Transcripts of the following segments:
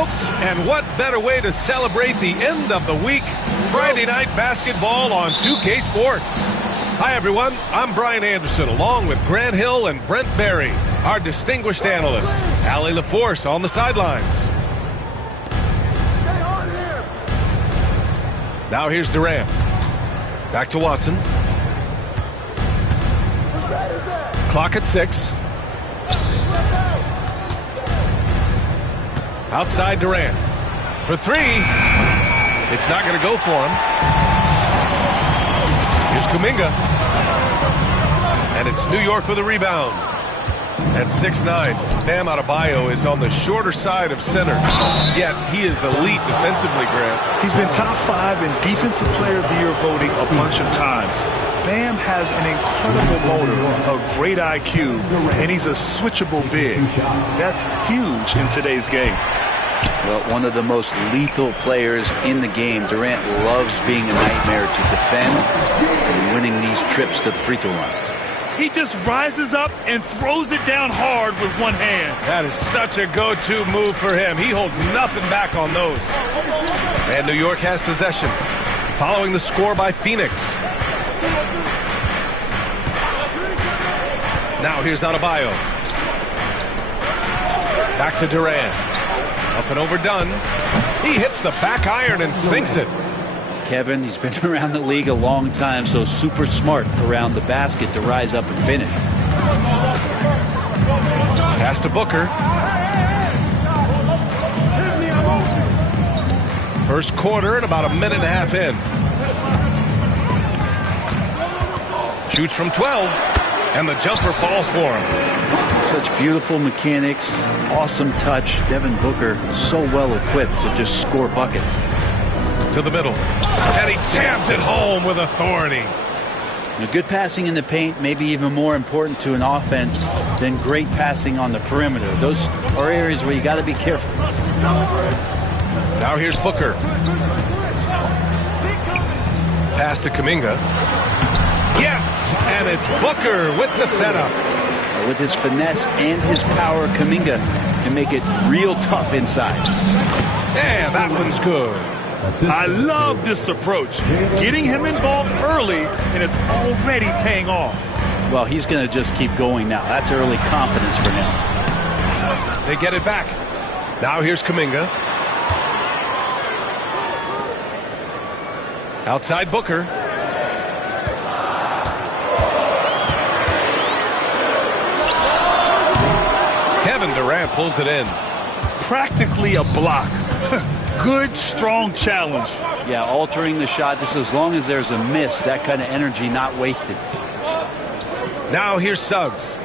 folks, and what better way to celebrate the end of the week? Friday night basketball on 2K Sports. Hi, everyone. I'm Brian Anderson, along with Grant Hill and Brent Berry, our distinguished analysts. Allie LaForce on the sidelines. Now here's Durant. Back to Watson. Clock at 6. Outside Durant. For 3. It's not going to go for him. Here's Kuminga. And it's New York with a rebound. At 6'9", Bam Adebayo is on the shorter side of center. Yet he is elite defensively, Grant. He's been top 5 in Defensive Player of the Year voting a bunch of times. Bam has an incredible motor, a great IQ, and he's a switchable big. That's huge in today's game. Well, one of the most lethal players in the game. Durant loves being a nightmare to defend and winning these trips to the free throw line. He just rises up and throws it down hard with one hand. That is such a go-to move for him. He holds nothing back on those. And New York has possession, following the score by Phoenix. Now here's Adebayo. Back to Durant. Up and overdone. He hits the back iron and sinks it. Kevin, he's been around the league a long time, so super smart around the basket to rise up and finish. Pass to Booker. First quarter and about a minute and a half in. Shoots from 12, and the jumper falls for him. Such beautiful mechanics, awesome touch. Devin Booker so well equipped to just score buckets. To the middle, and he jams it home with authority. Good passing in the paint may be even more important to an offense than great passing on the perimeter. Those are areas where you got to be careful. Now here's Booker. Pass to Kuminga. Yes, and it's Booker with the setup. With his finesse and his power, Kuminga can make it real tough inside. And that one's good. I love this approach. Getting him involved early, and it's already paying off. Well, he's going to just keep going now. That's early confidence for him. They get it back. Now here's Kuminga. Outside Booker. Kevin Durant pulls it in. Practically a block. Good, strong challenge. Yeah, altering the shot just as long as there's a miss. That kind of energy not wasted. Now here's Suggs.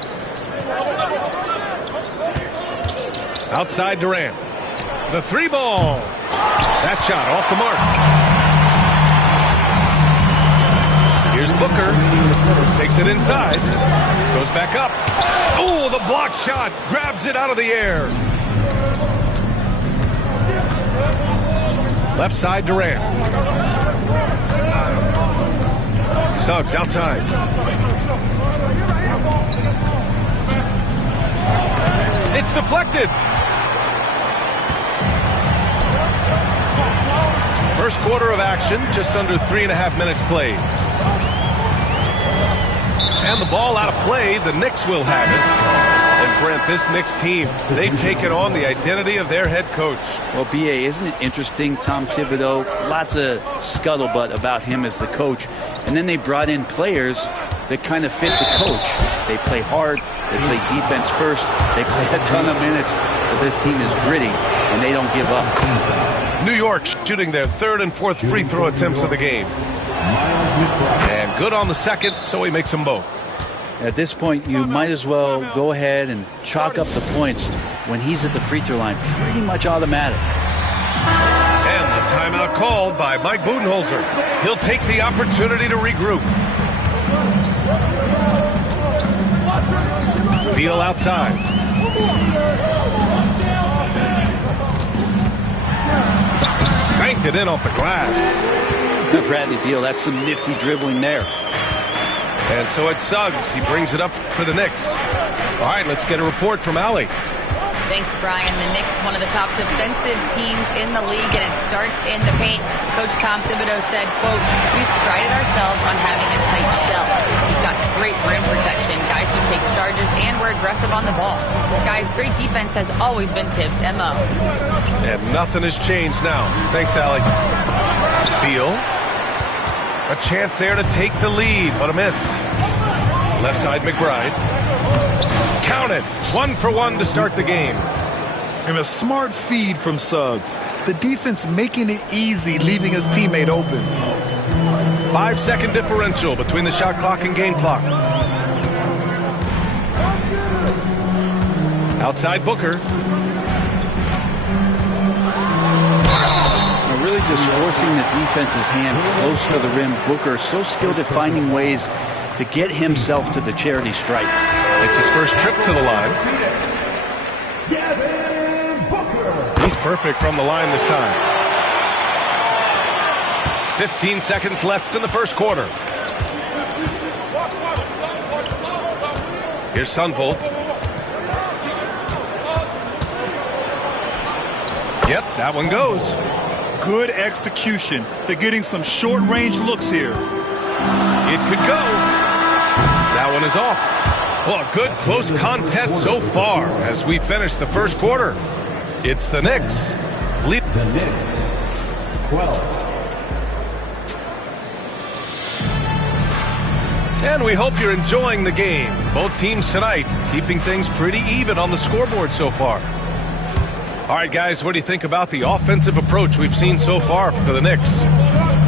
Outside Durant. The 3-ball. That shot off the mark. Here's Booker. Takes it inside. Goes back up. Oh, the block shot. Grabs it out of the air. Left side Durant. Suggs outside. It's deflected. First quarter of action, just under 3.5 minutes played. And the ball out of play, the Knicks will have it. And Brent, this Knicks team, they've taken on the identity of their head coach. Well, B.A., isn't it interesting? Tom Thibodeau, lots of scuttlebutt about him as the coach. And then they brought in players that kind of fit the coach. They play hard. They play defense first. They play a ton of minutes. But this team is gritty, and they don't give up. New York shooting their 3rd and 4th free throw attempts of the game. And good on the second, so he makes them both. At this point, you might as well go ahead and chalk up the points when he's at the free throw line. Pretty much automatic. And the timeout called by Mike Budenholzer. He'll take the opportunity to regroup. Beal outside. Banked it in off the glass. Bradley Beal, that's some nifty dribbling there. And so it's Suggs. He brings it up for the Knicks. All right, let's get a report from Allie. Thanks, Brian. The Knicks, one of the top defensive teams in the league, and it starts in the paint. Coach Tom Thibodeau said, quote, "We've prided ourselves on having a tight shell. We've got great rim protection, guys who take charges, and we're aggressive on the ball. Guys, great defense has always been Tibbs' MO." And nothing has changed now. Thanks, Allie. Beal. A chance there to take the lead, but a miss. Left side, McBride. Counted. 1 for 1 to start the game. And a smart feed from Suggs. The defense making it easy, leaving his teammate open. 5-second differential between the shot clock and game clock. Outside Booker. Really just forcing the defense's hand close to the rim. Booker so skilled at finding ways to get himself to the charity stripe. It's his first trip to the line. He's perfect from the line this time. 15 seconds left in the first quarter. Here's Sunvolt. Yep, that one goes. Good execution. They're getting some short-range looks here. It could go. That one is off. Well, a good close contest so far as we finish the first quarter. It's the Knicks. The Knicks, 12. And we hope you're enjoying the game. Both teams tonight keeping things pretty even on the scoreboard so far. All right, guys, what do you think about the offensive approach we've seen so far for the Knicks?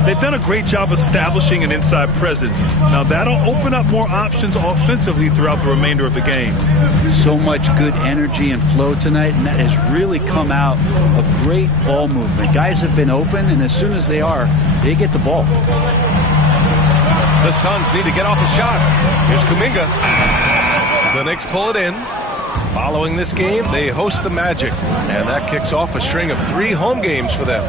They've done a great job establishing an inside presence. Now, that'll open up more options offensively throughout the remainder of the game. So much good energy and flow tonight, and that has really come out of great ball movement. Guys have been open, and as soon as they are, they get the ball. The Suns need to get off a shot. Here's Kuminga. The Knicks pull it in. Following this game, they host the Magic, and that kicks off a string of 3 home games for them.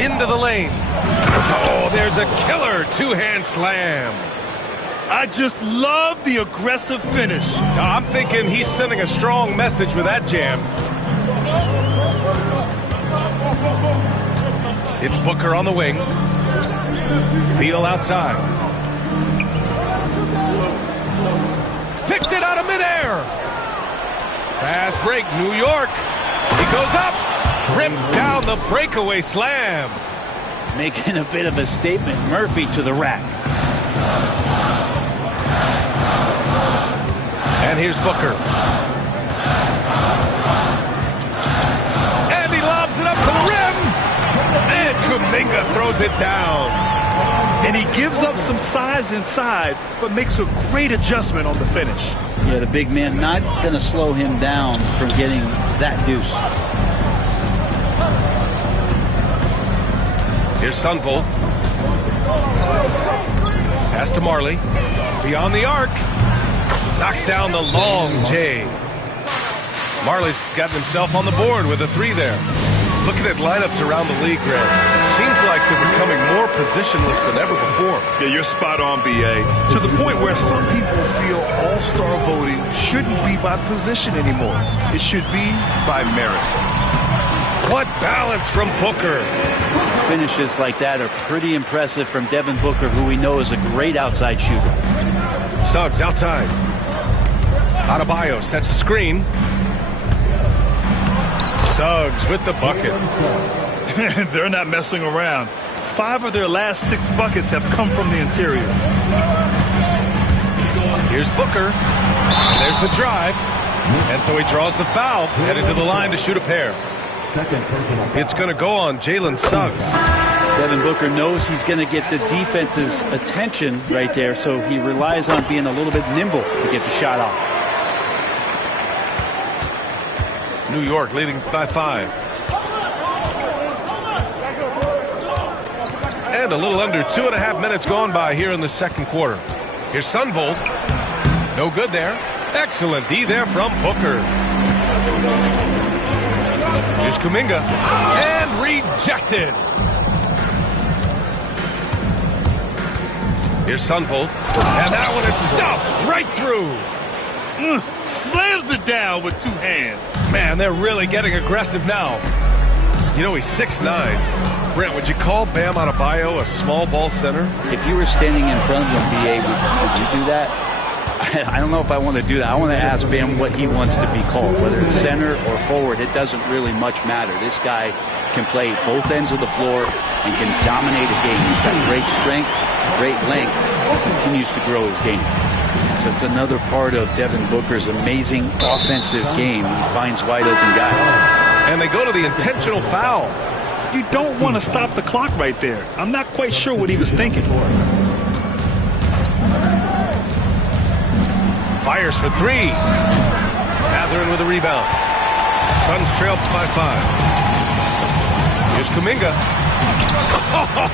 Into the lane. Oh, there's a killer 2-hand slam. I just love the aggressive finish. I'm thinking he's sending a strong message with that jam. It's Booker on the wing. Beal outside. Picked it out of midair. Fast break, New York. He goes up. Rips down the breakaway slam. Making a bit of a statement. Murphy to the rack. And here's Booker. And he lobs it up to the rim. And Kuminga throws it down. And he gives up some size inside, but makes a great adjustment on the finish. Yeah, the big man not going to slow him down from getting that deuce. Here's Sunvolt. Pass to Marley. Beyond the arc. Knocks down the long J. Marley's gotten himself on the board with a 3 there. Looking at lineups around the league, Grant, it seems like they're becoming more positionless than ever before. Yeah, you're spot on, B.A. To the point where some people feel all-star voting shouldn't be by position anymore. It should be by merit. What balance from Booker. Finishes like that are pretty impressive from Devin Booker, who we know is a great outside shooter. Suggs outside. Adebayo sets a screen. Suggs with the bucket. They're not messing around. 5 of their last 6 buckets have come from the interior. Here's Booker. There's the drive. And so he draws the foul, headed to the line to shoot a pair. It's going to go on Jalen Suggs. Devin Booker knows he's going to get the defense's attention right there, so he relies on being a little bit nimble to get the shot off. New York leading by 5. And a little under 2.5 minutes gone by here in the second quarter. Here's Sunvolt. No good there. Excellent D there from Booker. Here's Kuminga. And rejected. Here's Sunvolt. And that one is stuffed right through. Slams it down with 2 hands. Man, they're really getting aggressive now. You know, he's 6'9". Brent, would you call Bam Adebayo a small ball center? If you were standing in front of him, B.A., would you do that? I don't know if I want to do that. I want to ask Bam what he wants to be called, whether it's center or forward. It doesn't really much matter. This guy can play both ends of the floor and can dominate a game. He's got great strength, great length, and continues to grow his game. Just another part of Devin Booker's amazing offensive game. He finds wide open guys. And they go to the intentional foul. You don't want to stop the clock right there. I'm not quite sure what he was thinking. Fires for 3. Mathurin with a rebound. Suns trail by 5. Here's Kuminga.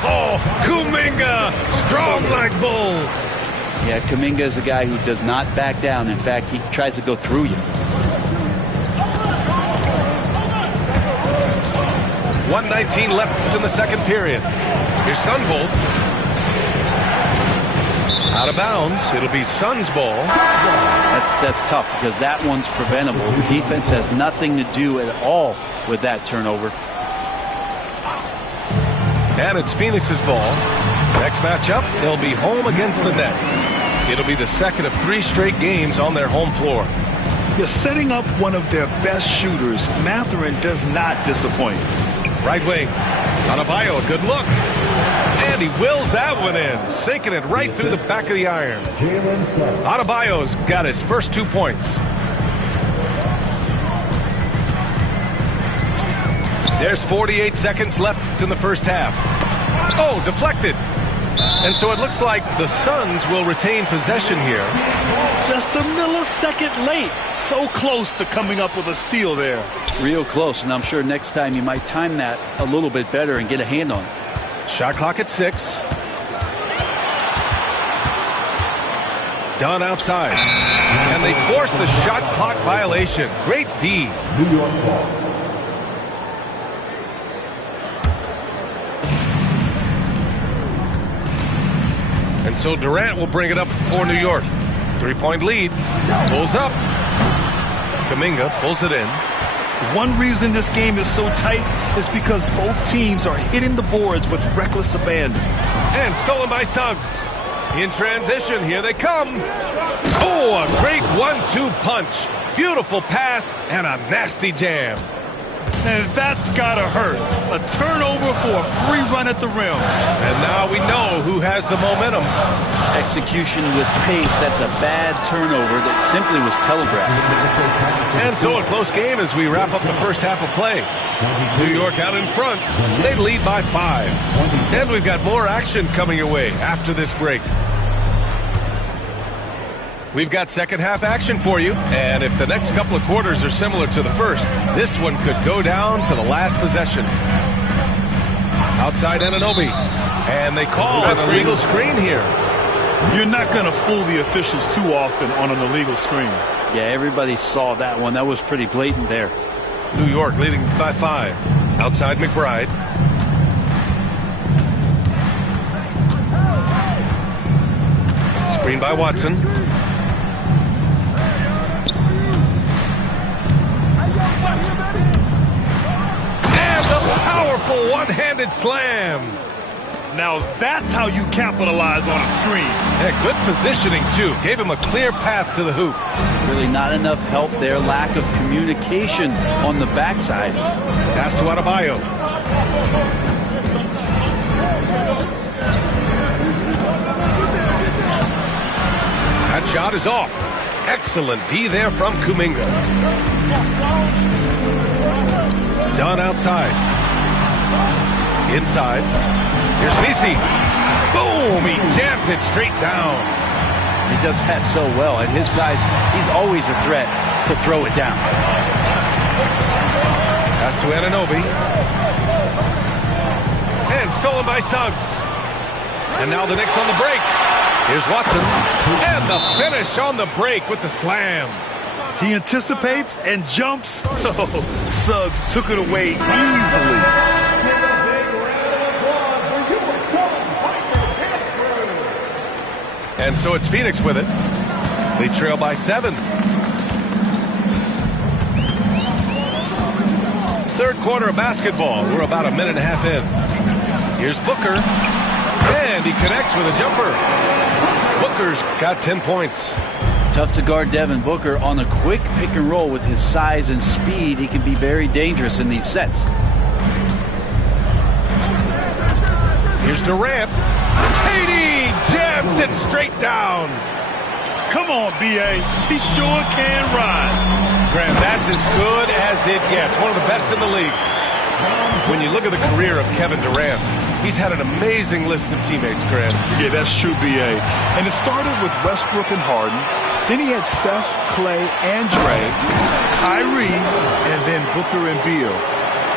Oh, Kuminga! Strong like bull. Yeah, Kuminga is a guy who does not back down. In fact, he tries to go through you. 1:19 left in the second period. Here's Sunvolt. Out of bounds. It'll be Suns ball. That's tough because that one's preventable. The defense has nothing to do at all with that turnover. And it's Phoenix's ball. Next matchup, they'll be home against the Nets. It'll be the second of 3 straight games on their home floor. You're setting up one of their best shooters. Mathurin does not disappoint. Right wing. Adebayo, a good look. And he wills that one in, sinking it right through the back of the iron. Adebayo's got his first 2 points. There's 48 seconds left in the first half. Oh, deflected. And so it looks like the Suns will retain possession here. Just a millisecond late. So close to coming up with a steal there. Real close, and I'm sure next time you might time that a little bit better and get a hand on it. Shot clock at 6. Done outside. And they force the shot clock violation. Great D. New York ball. And so Durant will bring it up for New York. 3-point lead. Pulls up. Kuminga pulls it in. One reason this game is so tight is because both teams are hitting the boards with reckless abandon. And stolen by Suggs. In transition, here they come. Oh, a great 1-2 punch. Beautiful pass and a nasty jam. And that's gotta hurt. A turnover for a free run at the rim. And now we know who has the momentum. Execution with pace, that's a bad turnover that simply was telegraphed. And so a close game as we wrap up the first half of play. New York out in front. They lead by 5. And we've got more action coming your way after this break. We've got second half action for you, and if the next couple of quarters are similar to the first, this one could go down to the last possession. Outside Anunoby, and they call an illegal screen here. You're not going to fool the officials too often on an illegal screen. Yeah, everybody saw that one. That was pretty blatant there. New York leading by 5. Outside McBride. Screen by Watson. Powerful one-handed slam. Now that's how you capitalize on a screen. Yeah, good positioning, too. Gave him a clear path to the hoop. Really not enough help there. Lack of communication on the backside. Pass to Adebayo. That shot is off. Excellent D there from Kuminga. Done outside. Inside. Here's Vesey. Boom! He jams it straight down. He does that so well. At his size, he's always a threat to throw it down. Pass to Anunoby. And stolen by Suggs. And now the Knicks on the break. Here's Watson. And the finish on the break with the slam. He anticipates and jumps. Oh, Suggs took it away easily. And so it's Phoenix with it. They trail by 7. Third quarter of basketball. We're about a minute and a half in. Here's Booker. And he connects with a jumper. Booker's got 10 points. Tough to guard Devin Booker on a quick pick and roll with his size and speed. He can be very dangerous in these sets. Here's Durant. KD jams it straight down. Come on, B.A. He sure can rise. Graham, that's as good as it gets. One of the best in the league. When you look at the career of Kevin Durant, he's had an amazing list of teammates, Graham. Yeah, that's true, B.A. And it started with Westbrook and Harden. Then he had Steph, Clay, and Dre, Kyrie, and then Booker and Beal.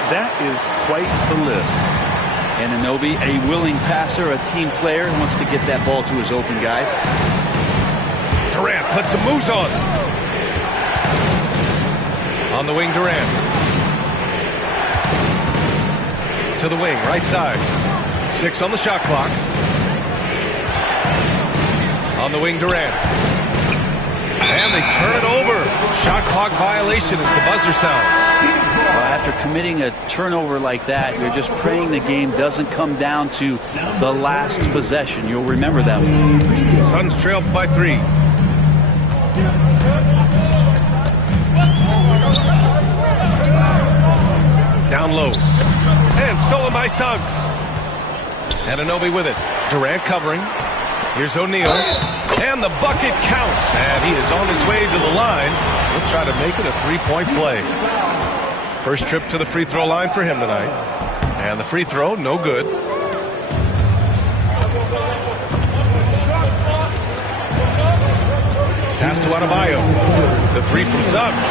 That is quite the list. And Anunoby, a willing passer, a team player, who wants to get that ball to his open guys. Durant puts some moves on. On the wing, Durant. To the wing, right side. 6 on the shot clock. On the wing, Durant. And they turn it over. Shot clock violation as the buzzer sounds. Well, after committing a turnover like that, you're just praying the game doesn't come down to the last possession. You'll remember that one. Suns trail by 3. Down low. And stolen by Suggs. And Anunoby with it. Durant covering. Here's O'Neal. And the bucket counts. And he is on his way to the line. He'll try to make it a 3-point play. First trip to the free throw line for him tonight. And the free throw, no good. Pass to Adebayo. The 3 from Suggs.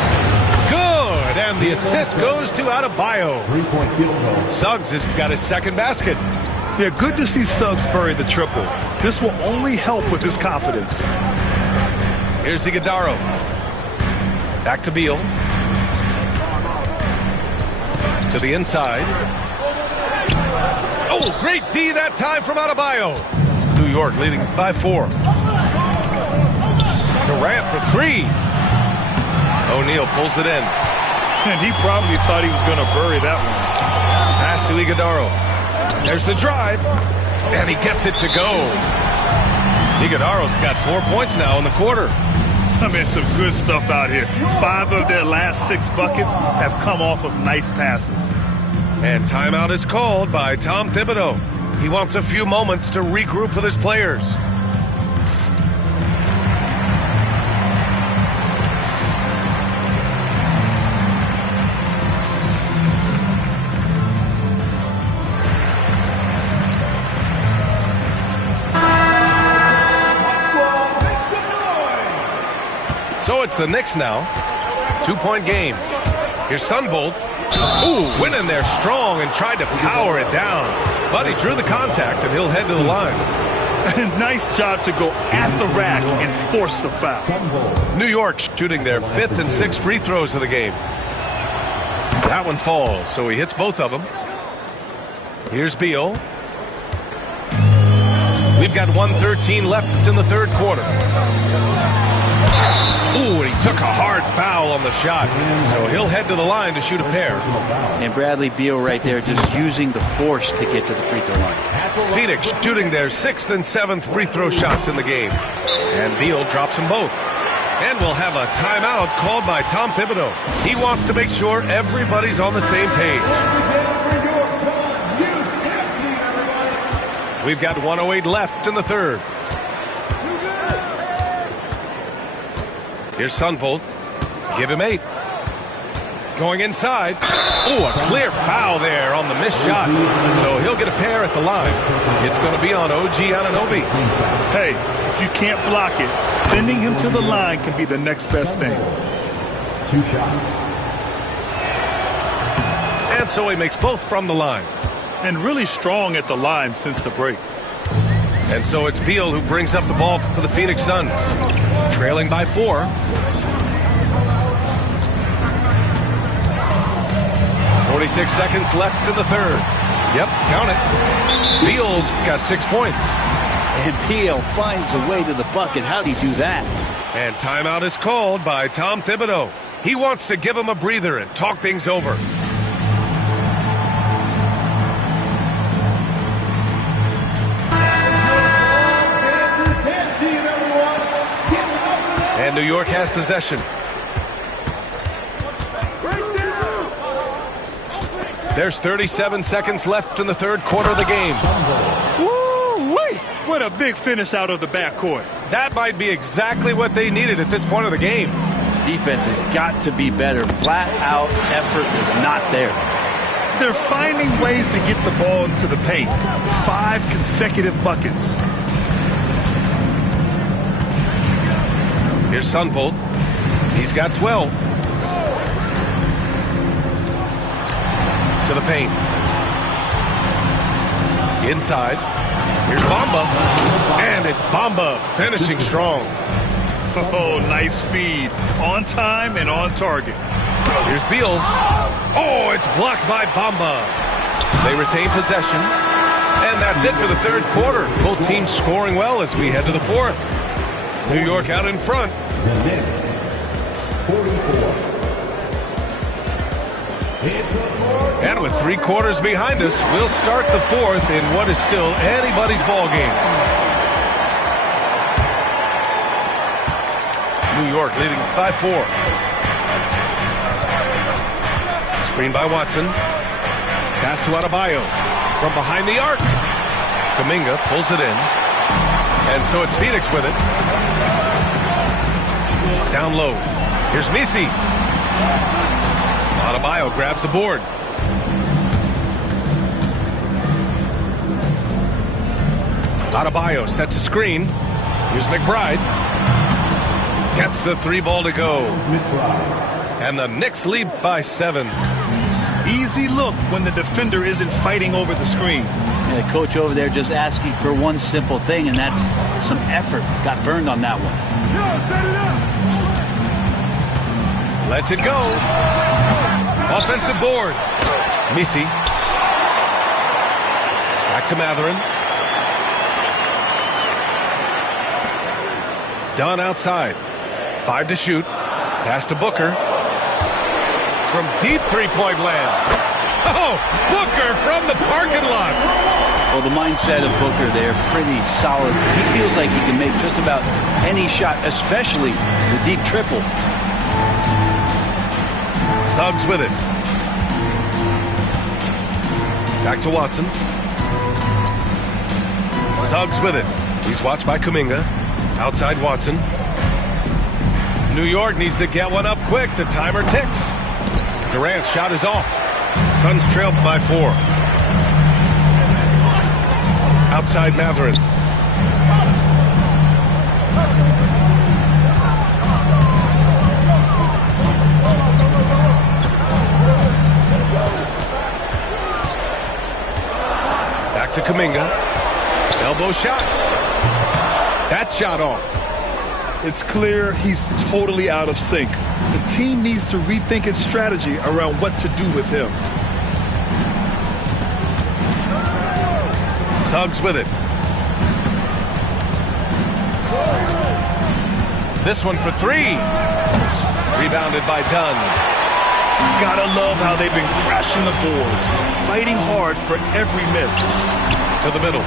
Good. And the assist goes to Adebayo. 3-point field goal. Suggs has got his second basket. Yeah, good to see Suggs bury the triple. This will only help with his confidence. Here's Iguodala. Back to Beal. To the inside. Oh, great D that time from Adebayo. New York leading by 4. Durant for 3. O'Neal pulls it in. And he probably thought he was going to bury that one. Pass to Iguodala. There's the drive. And he gets it to go. Iguodala's got 4 points now in the quarter. I mean, some good stuff out here. 5 of their last 6 buckets have come off of nice passes. And timeout is called by Tom Thibodeau. He wants a few moments to regroup with his players. So it's the Knicks now. 2-point game. Here's Sunvolt. Ooh, went in there strong and tried to power it down. But he drew the contact, and he'll head to the line. Nice job to go at the rack and force the foul. New York shooting their 5th and 6th free throws of the game. That one falls, so he hits both of them. Here's Beal. We've got 1:13 left in the third quarter. Ooh, and he took a hard foul on the shot. So he'll head to the line to shoot a pair. And Bradley Beal right there just using the force to get to the free throw line. Phoenix shooting their 6th and 7th free throw shots in the game. And Beal drops them both. And we'll have a timeout called by Tom Thibodeau. He wants to make sure everybody's on the same page. We've got 1:08 left in the third. Here's Sunvolt. Give him 8. Going inside. Oh, a clear foul there on the missed shot. So he'll get a pair at the line. It's going to be on OG Anunoby. Hey, if you can't block it, sending him to the line can be the next best thing. 2 shots. And so he makes both from the line. And really strong at the line since the break. And so it's Beal who brings up the ball for the Phoenix Suns. Trailing by 4. 46 seconds left in the third. Yep, count it. Beal's got 6 points. And P.O. finds a way to the bucket. How'd he do that? And timeout is called by Tom Thibodeau. He wants to give him a breather and talk things over. And New York has possession. There's 37 seconds left in the third quarter of the game. Woo-wee! What a big finish out of the backcourt. That might be exactly what they needed at this point of the game. Defense has got to be better. Flat out effort is not there. They're finding ways to get the ball into the paint. 5 consecutive buckets. Here's Sunvolt. He's got 12. To the paint. Inside. Here's Bamba. And it's Bamba finishing strong. Oh, nice feed. On time and on target. Here's Beal. Oh, it's blocked by Bamba. They retain possession. And that's it for the third quarter. Both teams scoring well as we head to the fourth. New York out in front. The Knicks, 44. And with 3 quarters behind us, we'll start the fourth in what is still anybody's ball game. New York leading by 4. Screen by Watson. Pass to Adebayo. From behind the arc. Kuminga pulls it in. And so it's Phoenix with it. Down low. Here's Misi. Adebayo grabs the board. Adebayo sets a screen. Here's McBride. Gets the 3 ball to go. And the Knicks lead by 7. Easy look when the defender isn't fighting over the screen. And the coach over there just asking for one simple thing, and that's some effort. Got burned on that one. Lets it go. Offensive board. Misi. Back to Matherin. Dunn outside. 5 to shoot. Pass to Booker. From deep three-point land. Oh, Booker from the parking lot. Well, the mindset of Booker there, pretty solid. He feels like he can make just about any shot, especially the deep triple. Suggs with it. Back to Watson. Suggs with it. He's watched by Kuminga. Outside Watson. New York needs to get one up quick. The timer ticks. Durant's shot is off. Suns trailed by 4. Outside Matherin. Back to Kuminga. Elbow shot. That shot off. It's clear he's totally out of sync. The team needs to rethink its strategy around what to do with him. Suggs with it. This one for 3. Rebounded by Dunn. Gotta love how they've been crashing the boards, fighting hard for every miss. To the middle.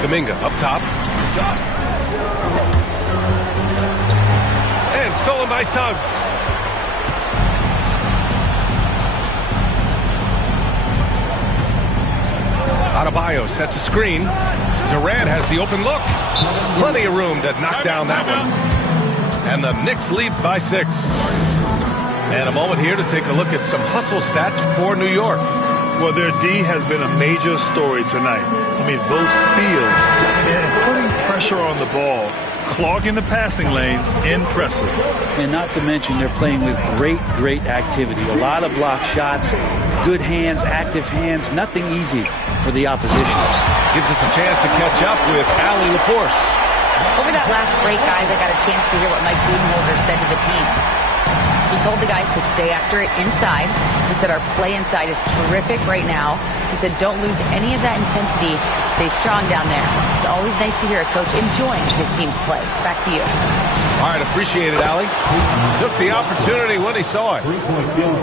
Kuminga up top. And stolen by Suggs. Adebayo sets a screen. Durant has the open look. Plenty of room to knock down that one. And the Knicks lead by 6. And a moment here to take a look at some hustle stats for New York. Well, their D has been a major story tonight. I mean, those steals and putting pressure on the ball, clogging the passing lanes, impressive. And not to mention they're playing with great activity. A lot of block shots, good hands, active hands, nothing easy for the opposition. Gives us a chance to catch up with Allie LaForce. Over that last break, guys, I got a chance to hear what Mike Budenholzer said to the team. He told the guys to stay after it inside. He said our play inside is terrific right now. He said don't lose any of that intensity. Stay strong down there. It's always nice to hear a coach enjoying his team's play. Back to you. All right, appreciate it, Allie. Took the opportunity when he saw it.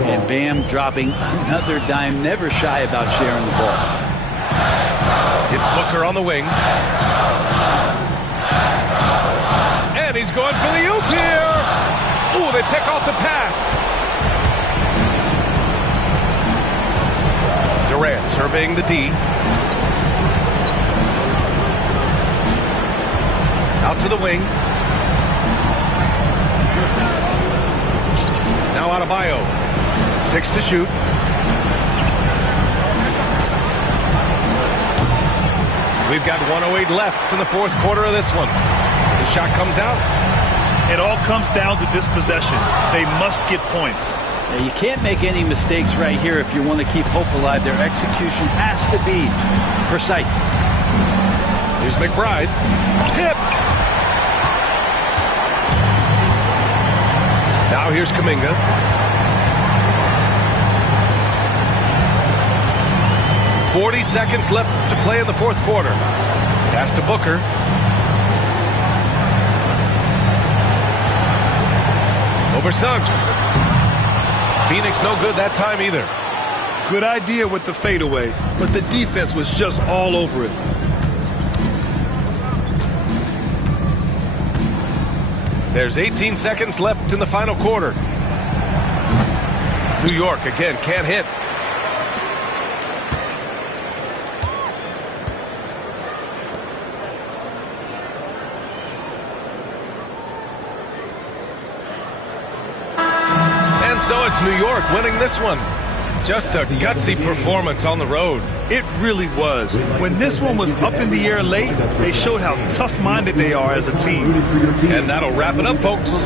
And Bam dropping another dime, never shy about sharing the ball. It's Booker on the wing. And he's going for the oop here. Ooh, they pick off the pass. Durant surveying the D. Out to the wing. Now Adebayo. 6 to shoot. We've got 1:08 left in the fourth quarter of this one. The shot comes out. It all comes down to this possession. They must get points. Now, you can't make any mistakes right here if you want to keep hope alive. Their execution has to be precise. Here's McBride. Tipped. Now here's Kuminga. "40 seconds left to play in the fourth quarter. Pass to Booker. Over Suggs. Phoenix no good that time either. Good idea with the fadeaway, but the defense was just all over it. There's 18 seconds left in the final quarter. New York again can't hit. And so it's New York winning this one. Just a gutsy performance on the road. It really was. When this one was up in the air late, they showed how tough-minded they are as a team. And that'll wrap it up, folks.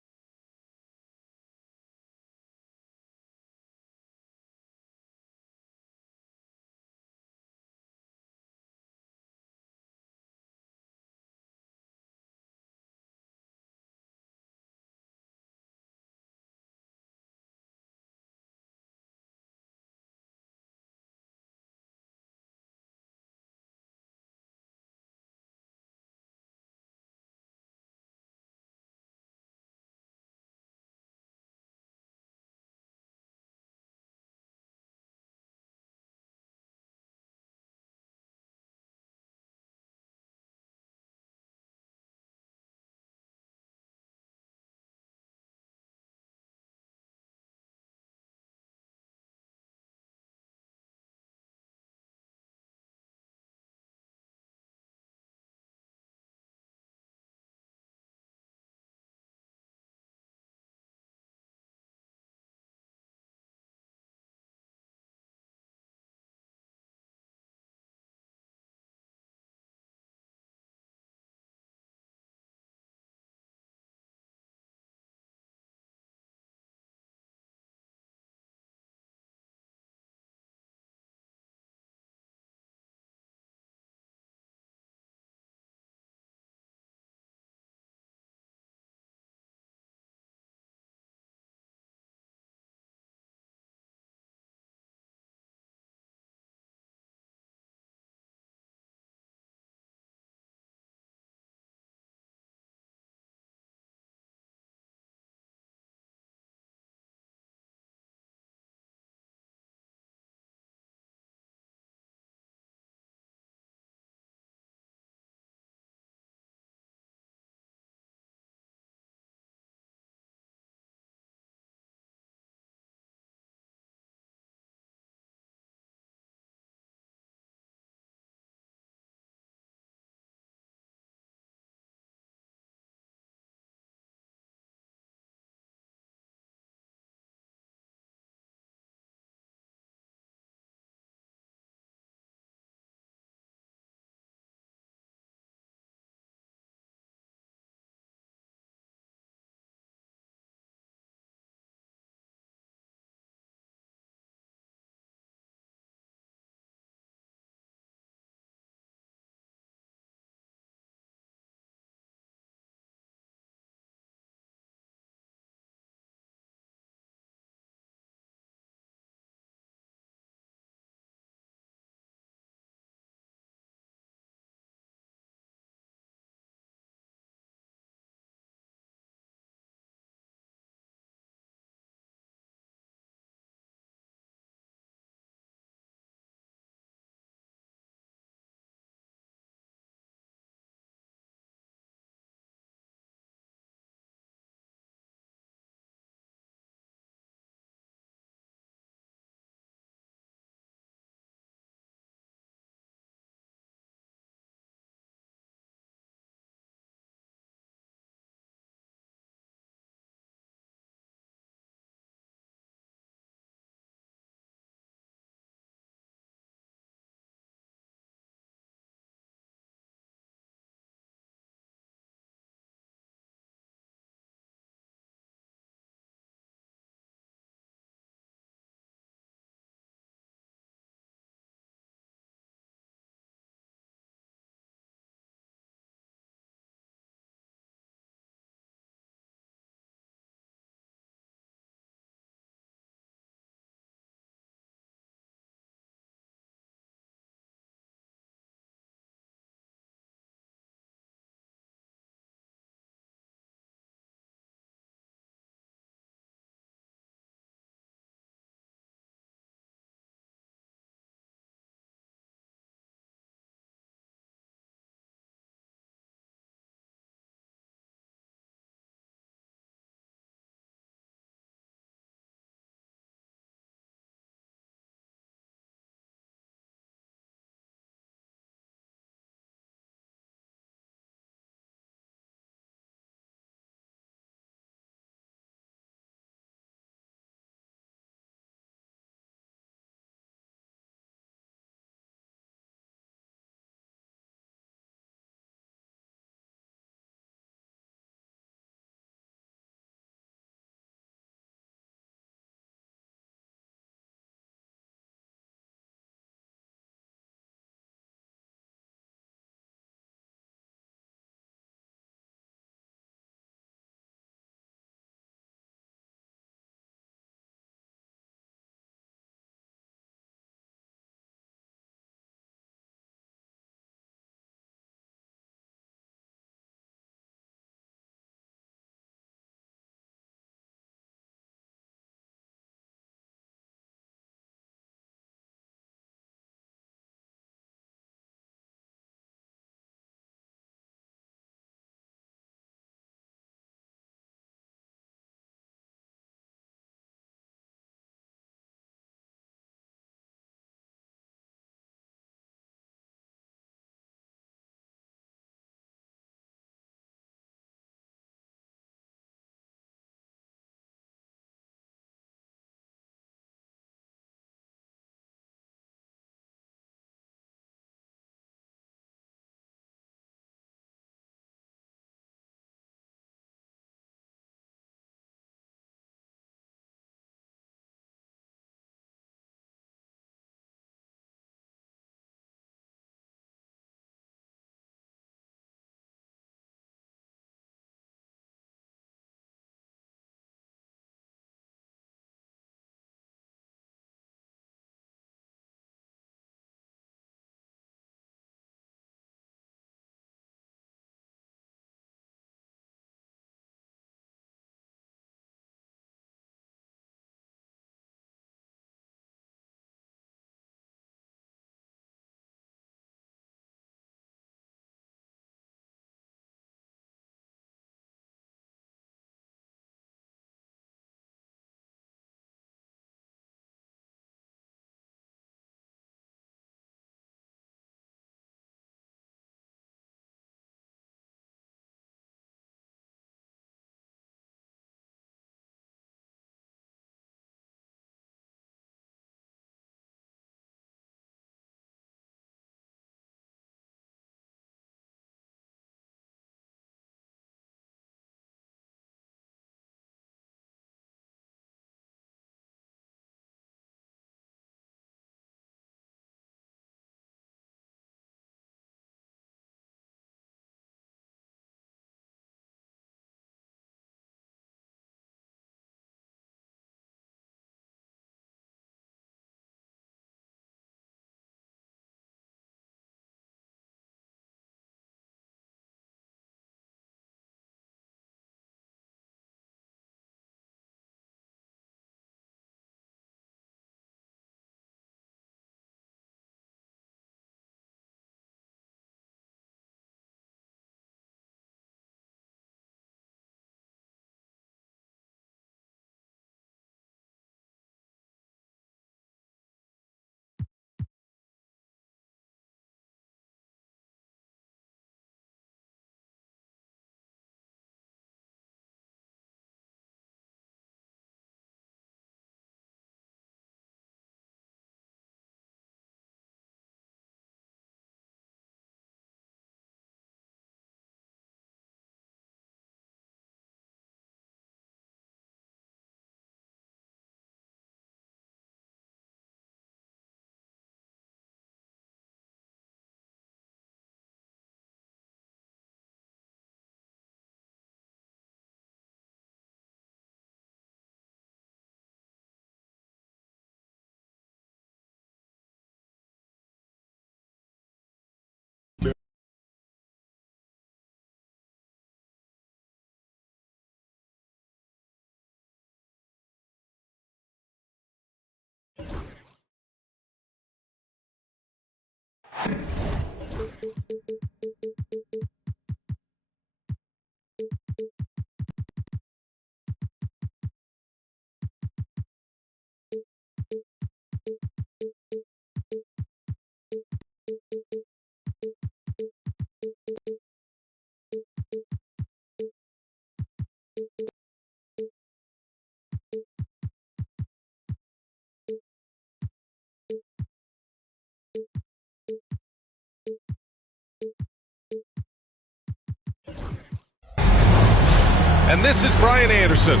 And this is Brian Anderson.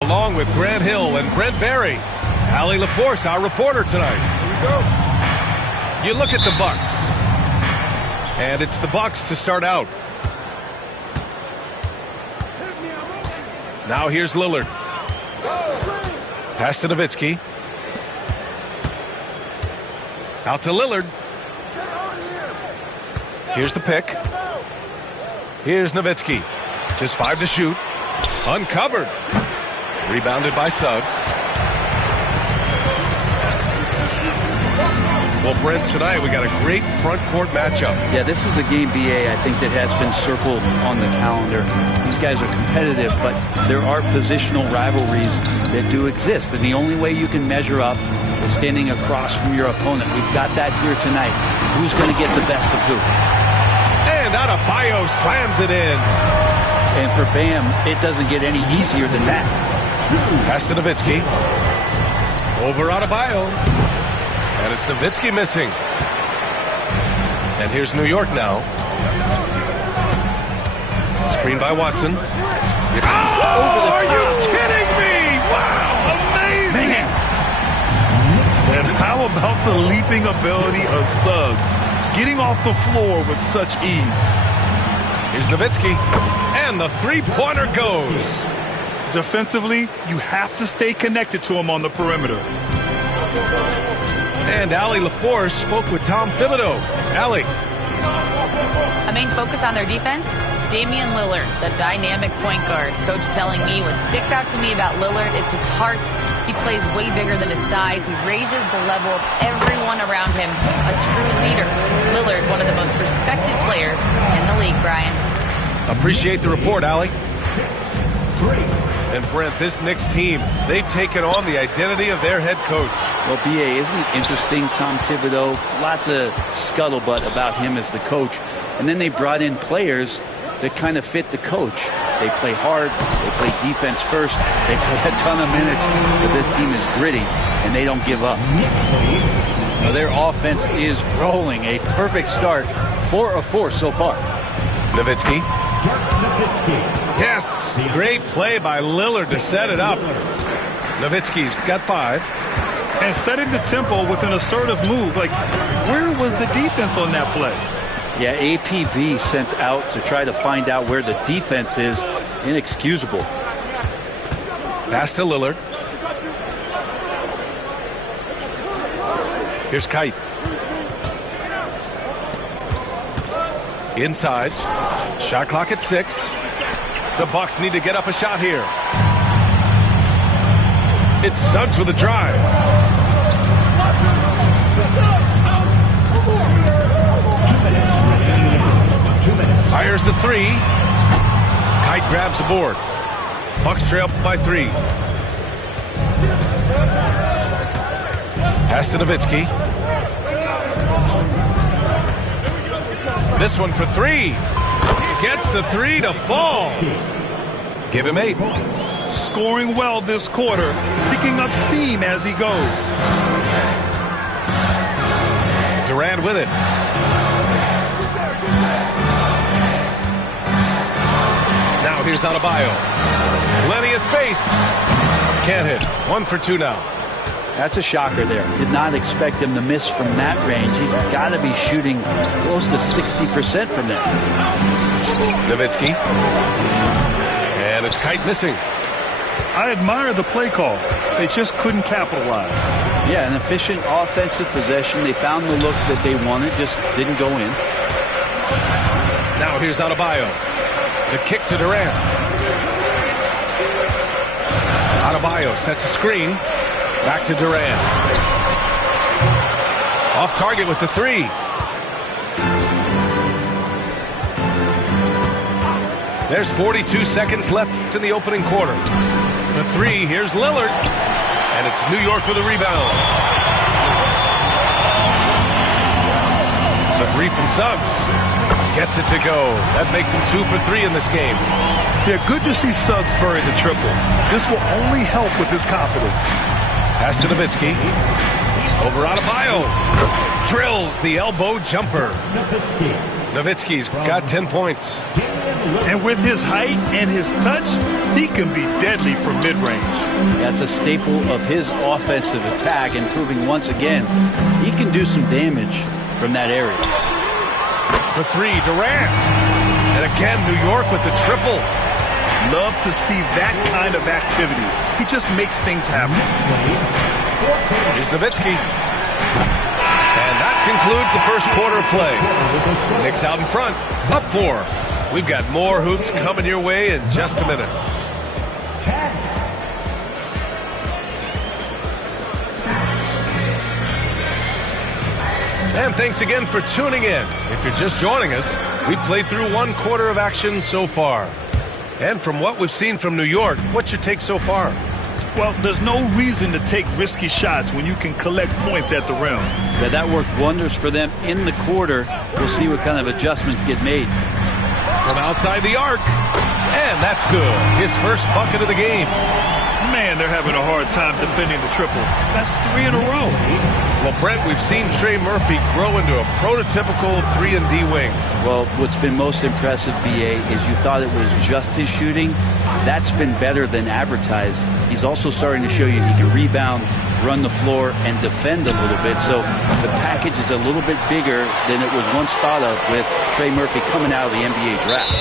Along with Grant Hill and Brent Barry, Allie LaForce, our reporter tonight. Here we go. You look at the Bucks, and it's the Bucks to start out. Now here's Lillard. Pass to Nowitzki. Out to Lillard. Here's the pick. Here's Nowitzki. Just 5 to shoot. Uncovered. Rebounded by Suggs. Well, Brent, tonight we got a great front court matchup. Yeah, this is a game, BA, I think that has been circled on the calendar. These guys are competitive, but there are positional rivalries that do exist. And the only way you can measure up is standing across from your opponent. We've got that here tonight. Who's going to get the best of who? And Adebayo slams it in. And for Bam, it doesn't get any easier than that. Pass to Nowitzki. Over Adebayo. And it's Nowitzki missing. And here's New York now. Screen by Watson. Oh, are you kidding me? Wow, amazing. Man. And how about the leaping ability of Suggs? Getting off the floor with such ease. Here's Nowitzki. And the three-pointer goes. Defensively, you have to stay connected to him on the perimeter. And Allie LaForce spoke with Tom Thibodeau. Allie. A main focus on their defense, Damian Lillard, the dynamic point guard. Coach telling me what sticks out to me about Lillard is his heart. He plays way bigger than his size. He raises the level of everyone around him. A true leader. Lillard, one of the most respected players in the league, Brian. Appreciate the report, Allie. And Brent, this Knicks team, they've taken on the identity of their head coach. Well, BA, isn't it interesting, Tom Thibodeau? Lots of scuttlebutt about him as the coach. And then they brought in players that kind of fit the coach. They play hard, they play defense first, they play a ton of minutes, but this team is gritty, and they don't give up. Now, their offense is rolling. A perfect start, 4 of 4 so far. Nowitzki. Yes, great play by Lillard to set it up. Nowitzki's got 5. And setting the tempo with an assertive move. Like, where was the defense on that play? Yeah, APB sent out to try to find out where the defense is. Inexcusable. Pass to Lillard. Here's Kite. Inside. Shot clock at 6. The Bucks need to get up a shot here. It's Suggs with a drive. Fires the 3. Kite grabs the board. Bucks trail by 3. Pass to Nowitzki. This one for 3. Gets the 3 to fall. Give him 8. Scoring well this quarter, picking up steam as he goes. Durant with it. Now here's Adebayo. Plenty of space. Can't hit. 1 for 2 now. That's a shocker there. Did not expect him to miss from that range. He's got to be shooting close to 60% from there. Nowitzki. And it's Kite missing. I admire the play call. They just couldn't capitalize. Yeah, an efficient offensive possession. They found the look that they wanted, just didn't go in. Now here's Adebayo. The kick to Durant. Adebayo sets a screen. Back to Durant. Off target with the 3. There's 42 seconds left in the opening quarter. The 3, here's Lillard. And it's New York with a rebound. The 3 from Suggs. Gets it to go. That makes him 2 for 3 in this game. Yeah, good to see Suggs bury the triple. This will only help with his confidence. Pass to Nowitzki. Over Adebayo. Drills the elbow jumper. Nowitzki's got 10 points. And with his height and his touch, he can be deadly from mid-range. That's a staple of his offensive attack, and proving once again he can do some damage from that area. For 3, Durant. And again, New York with the triple. Love to see that kind of activity. He just makes things happen. Here's Nowitzki. And that concludes the first quarter of play. Knicks out in front, up 4. We've got more hoops coming your way in just a minute. And thanks again for tuning in. If you're just joining us, we played through 1 quarter of action so far. And from what we've seen from New York, what's your take so far? Well, there's no reason to take risky shots when you can collect points at the rim. Yeah, that worked wonders for them in the quarter. We'll see what kind of adjustments get made. From outside the arc. And that's good. His first bucket of the game. Man, they're having a hard time defending the triple. That's 3 in a row. Well, Brent, we've seen Trey Murphy grow into a prototypical 3-and-D wing. Well, what's been most impressive, BA, is you thought it was just his shooting. That's been better than advertised. He's also starting to show you he can rebound, run the floor, and defend a little bit. So the package is a little bit bigger than it was once thought of with Trey Murphy coming out of the NBA draft.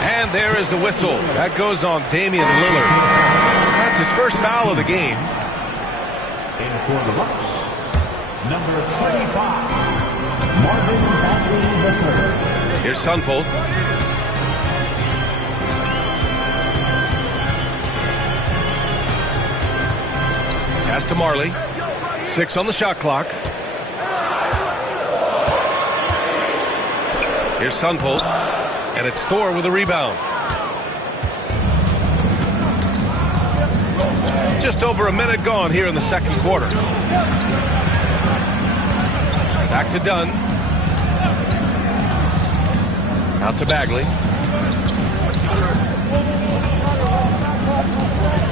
And there is the whistle. That goes on Damian Lillard. That's his first foul of the game. And for the Bucks, number 25, Marvin Bagley III. Here's Sunfold. Pass to Marley. 6 on the shot clock. Here's Sunfold. And it's Thor with a rebound. Just over a minute gone here in the second quarter. Back to Dunn. Out to Bagley.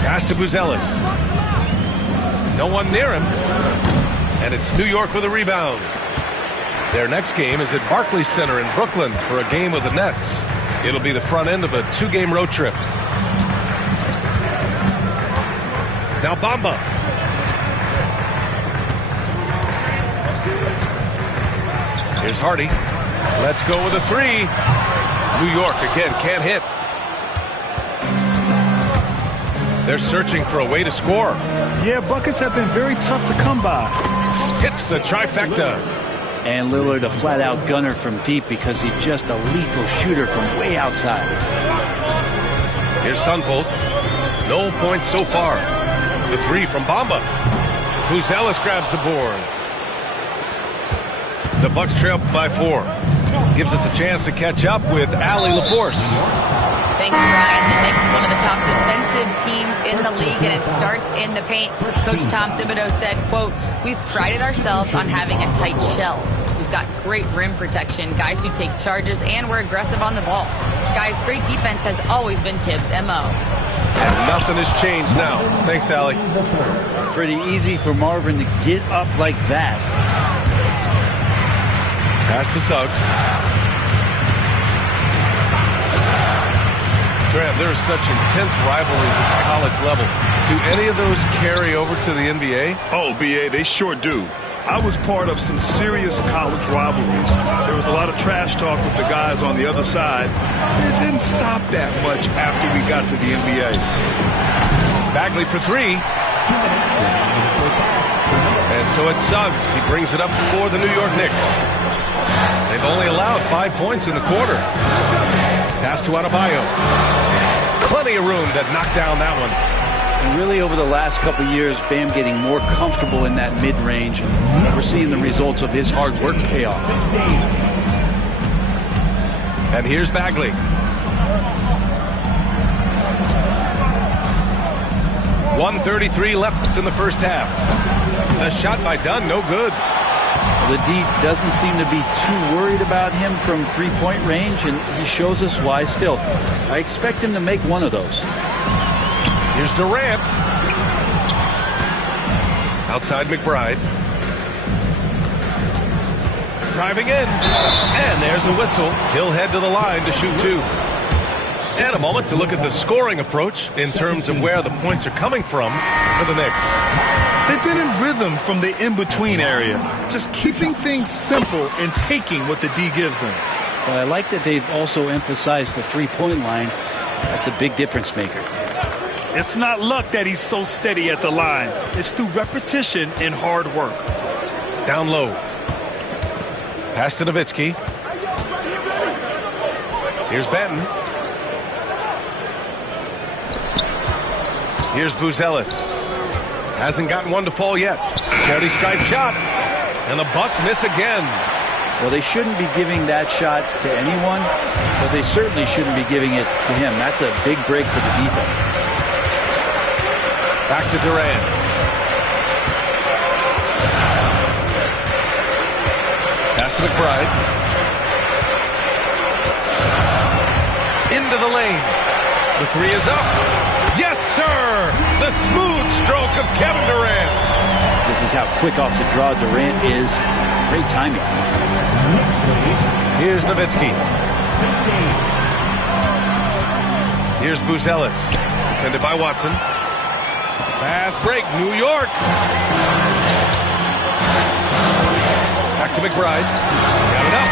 Pass to Buzelis. No one near him. And it's New York with a rebound. Their next game is at Barclays Center in Brooklyn for a game of the Nets. It'll be the front end of a 2-game road trip. Now Bamba. Here's Hardy. Let's go with a 3. New York again can't hit. They're searching for a way to score. Yeah, buckets have been very tough to come by. Hits the trifecta. And Lillard a flat-out gunner from deep because he's just a lethal shooter from way outside. Here's Sunfold. No points so far. The 3 from Bamba. Buzelis grabs the board. The Bucks trail by 4. Gives us a chance to catch up with Allie LaForce. Thanks, Brian. The Knicks, one of the top defensive teams in the league, and it starts in the paint. Coach Tom Thibodeau said, quote, "We've prided ourselves on having a tight shell. We've got great rim protection, guys who take charges, and we're aggressive on the ball. Guys, great defense has always been Tibbs' MO." And nothing has changed now. Thanks, Allie. Pretty easy for Marvin to get up like that. Pass to Suggs. Grant, there's such intense rivalries at the college level. Do any of those carry over to the NBA? Oh, B.A., they sure do. I was part of some serious college rivalries. There was a lot of trash talk with the guys on the other side. It didn't stop that much after we got to the NBA. Bagley for three. And so it's Suggs. He brings it up for the New York Knicks. They've only allowed 5 points in the quarter. Pass to Adebayo. Plenty of room to knock down that one. And really over the last couple of years, Bam getting more comfortable in that mid-range. And we're seeing the results of his hard work pay off. And here's Bagley. .133 left in the first half. The shot by Dunn, no good. The D doesn't seem to be too worried about him from three-point range, and he shows us why still. I expect him to make one of those. Here's Durant. Outside McBride. Driving in. And there's a whistle. He'll head to the line to shoot two. And a moment to look at the scoring approach in terms of where the points are coming from for the Knicks. They've been in rhythm from the in-between area, just keeping things simple and taking what the D gives them. But I like that they've also emphasized the three-point line. That's a big difference maker. It's not luck that he's so steady at the line. It's through repetition and hard work. Down low. Pass to Nowitzki. Here's Benton. Here's Buzelis. Hasn't gotten one to fall yet. Charity stripe shot. And the Bucks miss again. Well, they shouldn't be giving that shot to anyone, but they certainly shouldn't be giving it to him. That's a big break for the defense. Back to Durant. Pass to McBride. Into the lane. The three is up. Yes, sir! The smooth stroke of Kevin Durant. This is how quick off the draw Durant is. Great timing. Here's Nowitzki. Here's Buzelis. Defended by Watson. Fast break, New York. Back to McBride. Got it up.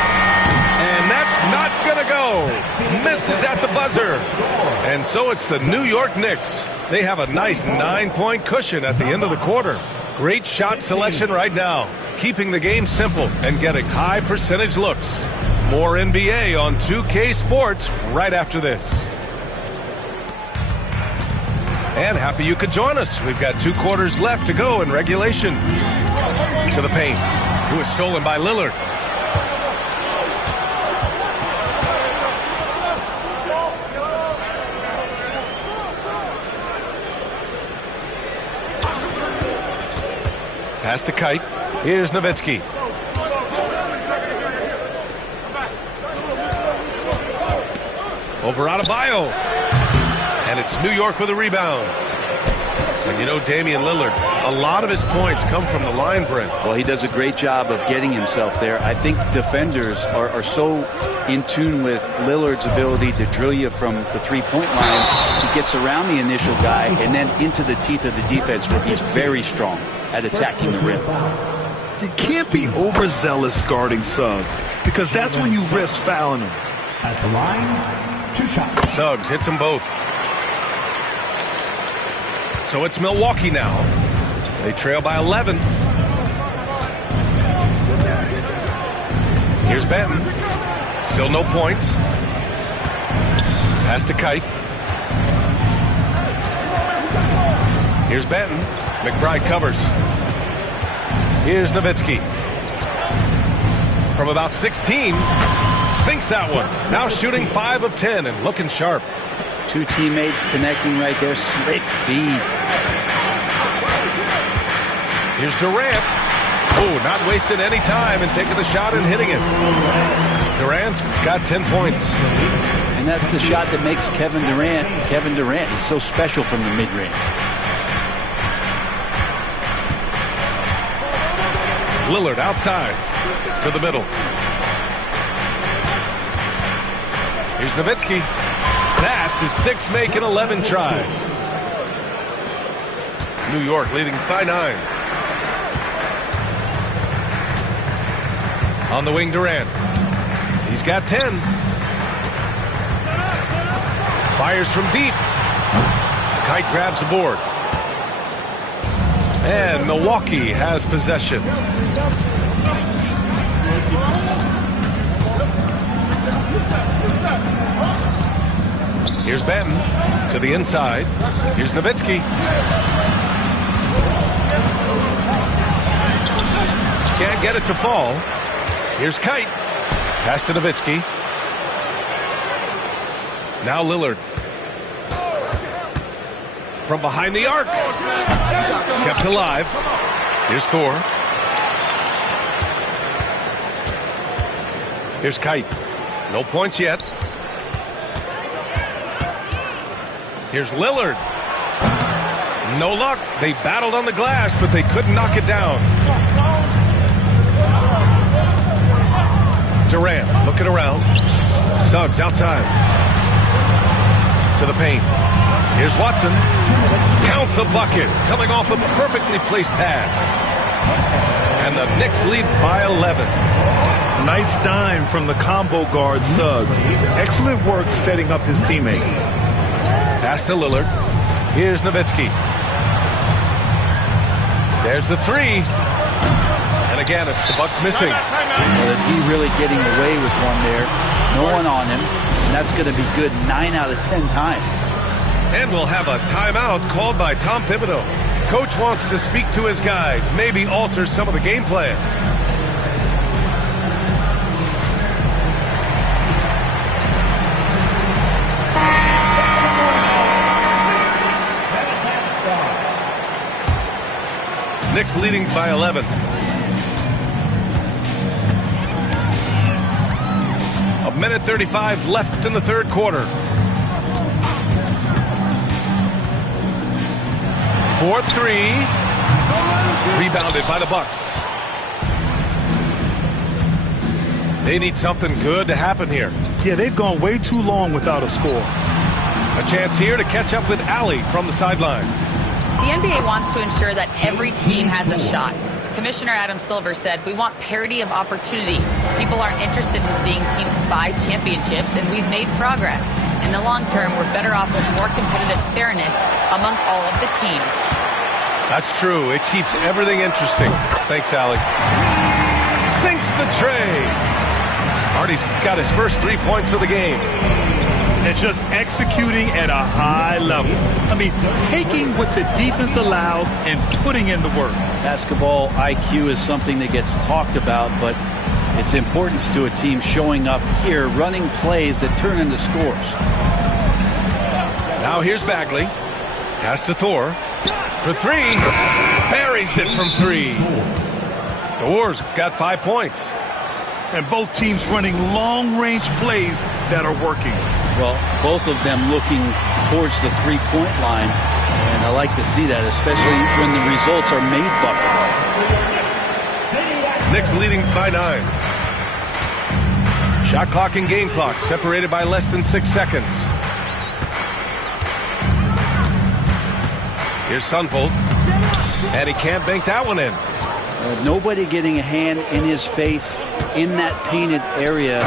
And that's not going to go. Misses at the buzzer. And so it's the New York Knicks. They have a nice 9-point cushion at the end of the quarter. Great shot selection right now. Keeping the game simple and getting high percentage looks. More NBA on 2K Sports right after this. And happy you could join us. We've got 2 quarters left to go in regulation. To the paint. It was stolen by Lillard. Pass to Kite. Here's Nowitzki. Over Adebayo. And it's New York with a rebound. And you know Damian Lillard, a lot of his points come from the line, Brent. Well, he does a great job of getting himself there. I think defenders are so in tune with Lillard's ability to drill you from the three-point line. He gets around the initial guy and then into the teeth of the defense where he's very strong at attacking the rim. You can't be overzealous guarding Suggs because that's when you risk fouling him. At the line, 2 shots. Suggs hits them both. So it's Milwaukee now. They trail by 11. Here's Benton. Still no points. Pass to Kite. Here's Benton. McBride covers. Here's Nowitzki. From about 16. Sinks that one. Now shooting 5 of 10 and looking sharp. 2 teammates connecting right there. Slick feed. Here's Durant. Oh, not wasting any time and taking the shot and hitting it. Durant's got 10 points. And that's the shot that makes Kevin Durant. He's so special from the mid-range. Lillard outside to the middle. Here's Nowitzki. That's his 6th make in 11 tries. New York leading by 9. On the wing, Durant. He's got 10. Fires from deep. Kite grabs the board. And Milwaukee has possession. Here's Benton to the inside. Here's Nowitzki. Can't get it to fall. Here's Kite. Pass to Nowitzki. Now Lillard. From behind the arc. Kept alive. Here's Thor. Here's Kite. No points yet. Here's Lillard. No luck. They battled on the glass, but they couldn't knock it down. Durant looking around. Suggs outside. To the paint. Here's Watson. Count the bucket. Coming off a perfectly placed pass. And the Knicks lead by 11. Nice dime from the combo guard Suggs. Excellent work setting up his teammate. Pass to Lillard. Here's Nowitzki. There's the 3. And again, it's the Bucks missing. Well, the D really getting away with one there. No one on him. And that's going to be good 9 out of 10 times. And we'll have a timeout called by Tom Thibodeau. Coach wants to speak to his guys, maybe alter some of the game plan. Knicks leading by 11. A minute 35 left in the third quarter. 4-3. Rebounded by the Bucks. They need something good to happen here. Yeah, they've gone way too long without a score. A chance here to catch up with Allie from the sideline. The NBA wants to ensure that every team has a shot. Commissioner Adam Silver said, "We want parity of opportunity. People aren't interested in seeing teams buy championships, and we've made progress. In the long term, we're better off with more competitive fairness among all of the teams." That's true. It keeps everything interesting. Thanks, Allie. Sinks the tray. Hardy's got his first 3 points of the game. It's just executing at a high level. I mean, taking what the defense allows and putting in the work. Basketball IQ is something that gets talked about, but its importance to a team showing up here, running plays that turn into scores. Now here's Bagley. Pass to Thor. For 3. Buries it from 3. Thor's got 5 points. And both teams running long-range plays that are working. Well, both of them looking towards the three-point line, and I like to see that, especially when the results are made buckets. Knicks leading by 9. Shot clock and game clock separated by less than 6 seconds. Here's Sunvolt, and he can't bank that one in. Nobody getting a hand in his face in that painted area.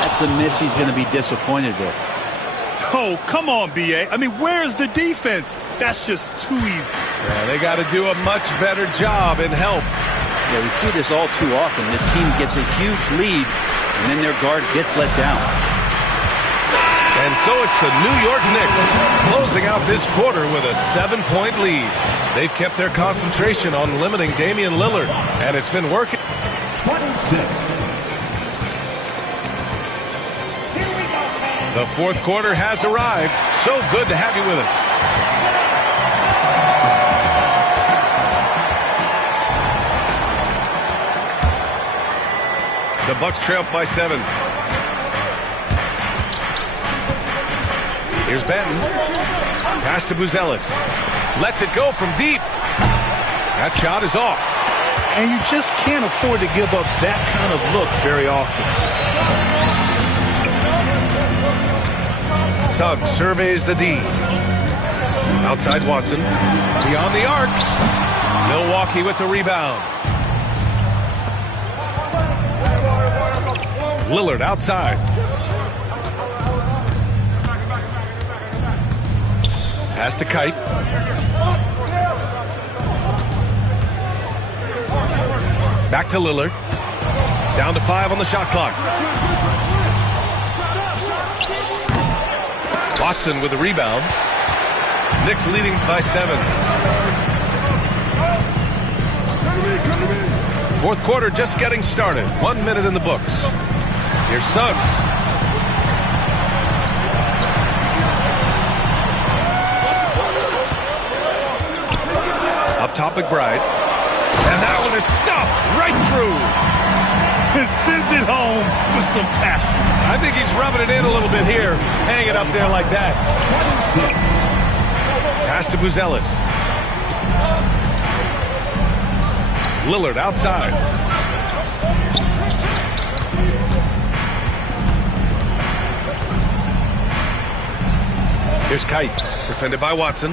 That's a miss. He's going to be disappointed there. Oh, come on, B.A. I mean, where's the defense? That's just too easy. Yeah, they got to do a much better job in help. Yeah, we see this all too often. The team gets a huge lead, and then their guard gets let down. And so it's the New York Knicks closing out this quarter with a 7-point lead. They've kept their concentration on limiting Damian Lillard, and it's been working. 26. The fourth quarter has arrived. So good to have you with us. The Bucks trail by 7. Here's Benton. Pass to Buzelis. Lets it go from deep. That shot is off. And you just can't afford to give up that kind of look very often. Suggs surveys the D. Outside Watson. Beyond the arc. Milwaukee with the rebound. Lillard outside. Pass to Kite. Back to Lillard. Down to 5 on the shot clock. Watson with the rebound. Knicks leading by 7. Fourth quarter just getting started. 1 minute in the books. Here's Suggs. Up top, McBride. And that one is stuffed right through. And sends it home with some passion. I think he's rubbing it in a little bit here. Hang it up there like that. Pass to Buzelis. Lillard outside. Here's Kite, defended by Watson.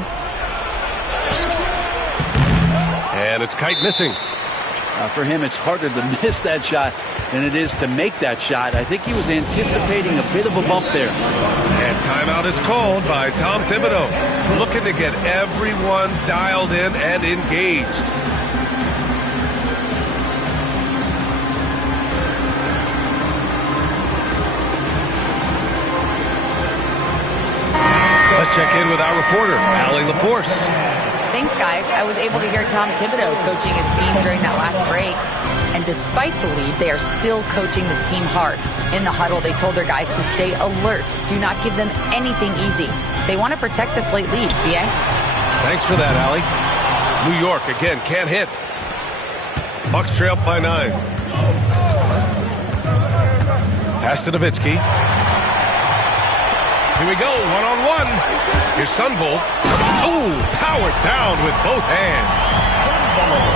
And it's Kite missing. For him, it's harder to miss that shot than it is to make that shot. I think he was anticipating a bit of a bump there. And timeout is called by Tom Thibodeau, looking to get everyone dialed in and engaged. Let's check in with our reporter, Allie LaForce. Thanks, guys. I was able to hear Tom Thibodeau coaching his team during that last break. And despite the lead, they are still coaching this team hard. In the huddle, they told their guys to stay alert. Do not give them anything easy. They want to protect this late lead, BA. Thanks for that, Allie. New York, again, can't hit. Bucks trail by 9. Pass to Nowitzki. Here we go, one-on-one. Here's Sunvolt. Oh, powered down with both hands.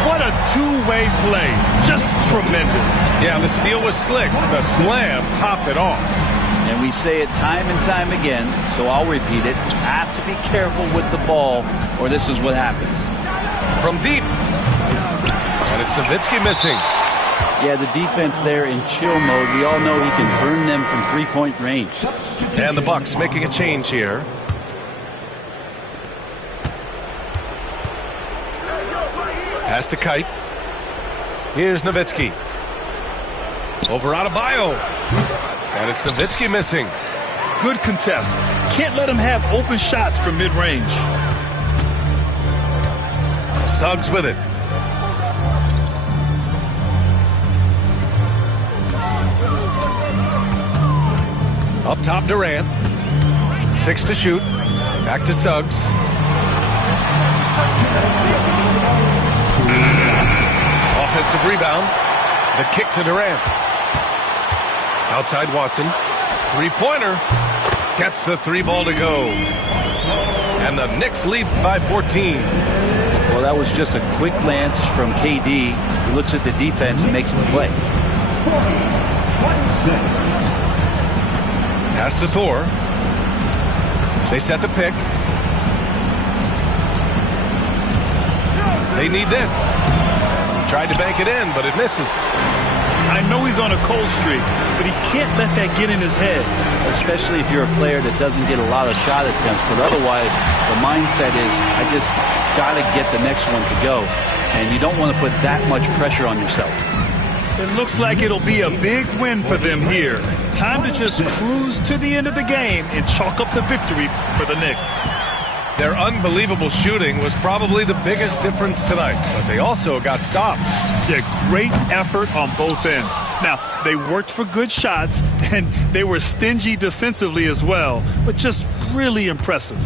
What a two-way play. Just tremendous. Yeah, the steal was slick. The slam topped it off. And we say it time and time again, so I'll repeat it. Have to be careful with the ball, or this is what happens. From deep. And it's Nowitzki missing. Yeah, the defense there in chill mode. We all know he can burn them from three-point range. And the Bucks making a change here. Pass to Kite. Here's Nowitzki. Over Adebayo. And it's Nowitzki missing. Good contest. Can't let him have open shots from mid-range. Suggs with it. Up top, Durant. 6 to shoot. Back to Suggs. Offensive rebound. The kick to Durant. Outside Watson. Three-pointer. Gets the 3-ball to go. And the Knicks lead by 14. Well, that was just a quick glance from KD. He looks at the defense and makes the play. 26. Pass to Thor. They set the pick. They need this. Tried to bank it in, but it misses. I know he's on a cold streak, but he can't let that get in his head. Especially if you're a player that doesn't get a lot of shot attempts. But otherwise, the mindset is, I just got to get the next one to go. And you don't want to put that much pressure on yourself. It looks like it'll be a big win for them here. Time to just cruise to the end of the game and chalk up the victory for the Knicks. Their unbelievable shooting was probably the biggest difference tonight, but they also got stops. Yeah, great effort on both ends. Now, they worked for good shots, and they were stingy defensively as well, but just really impressive.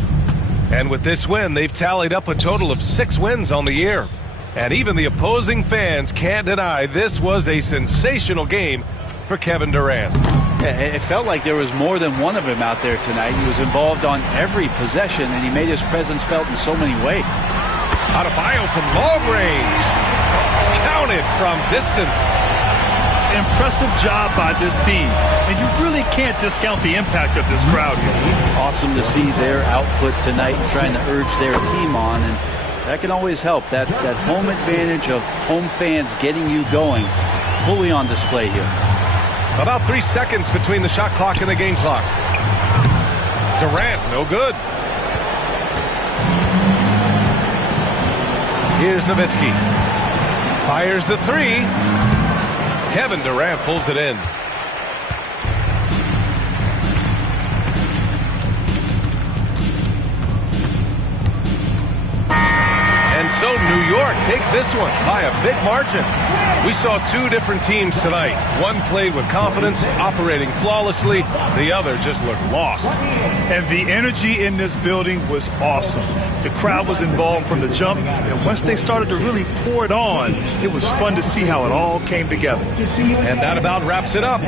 And with this win, they've tallied up a total of 6 wins on the year. And even the opposing fans can't deny this was a sensational game for Kevin Durant. Yeah, it felt like there was more than one of him out there tonight. He was involved on every possession, and he made his presence felt in so many ways. Adebayo from long range. Counted from distance. impressive job by this team. And you really can't discount the impact of this crowd here. Awesome to see their output tonight, trying to urge their team on. And that can always help. That home advantage of home fans getting you going fully on display here. About 3 seconds between the shot clock and the game clock. Durant, no good. Here's Nowitzki. Fires the three. Kevin Durant pulls it in. And so New York takes this one by a big margin. We saw two different teams tonight. One played with confidence, operating flawlessly. The other just looked lost. And the energy in this building was awesome. The crowd was involved from the jump, and once they started to really pour it on, it was fun to see how it all came together. And that about wraps it up.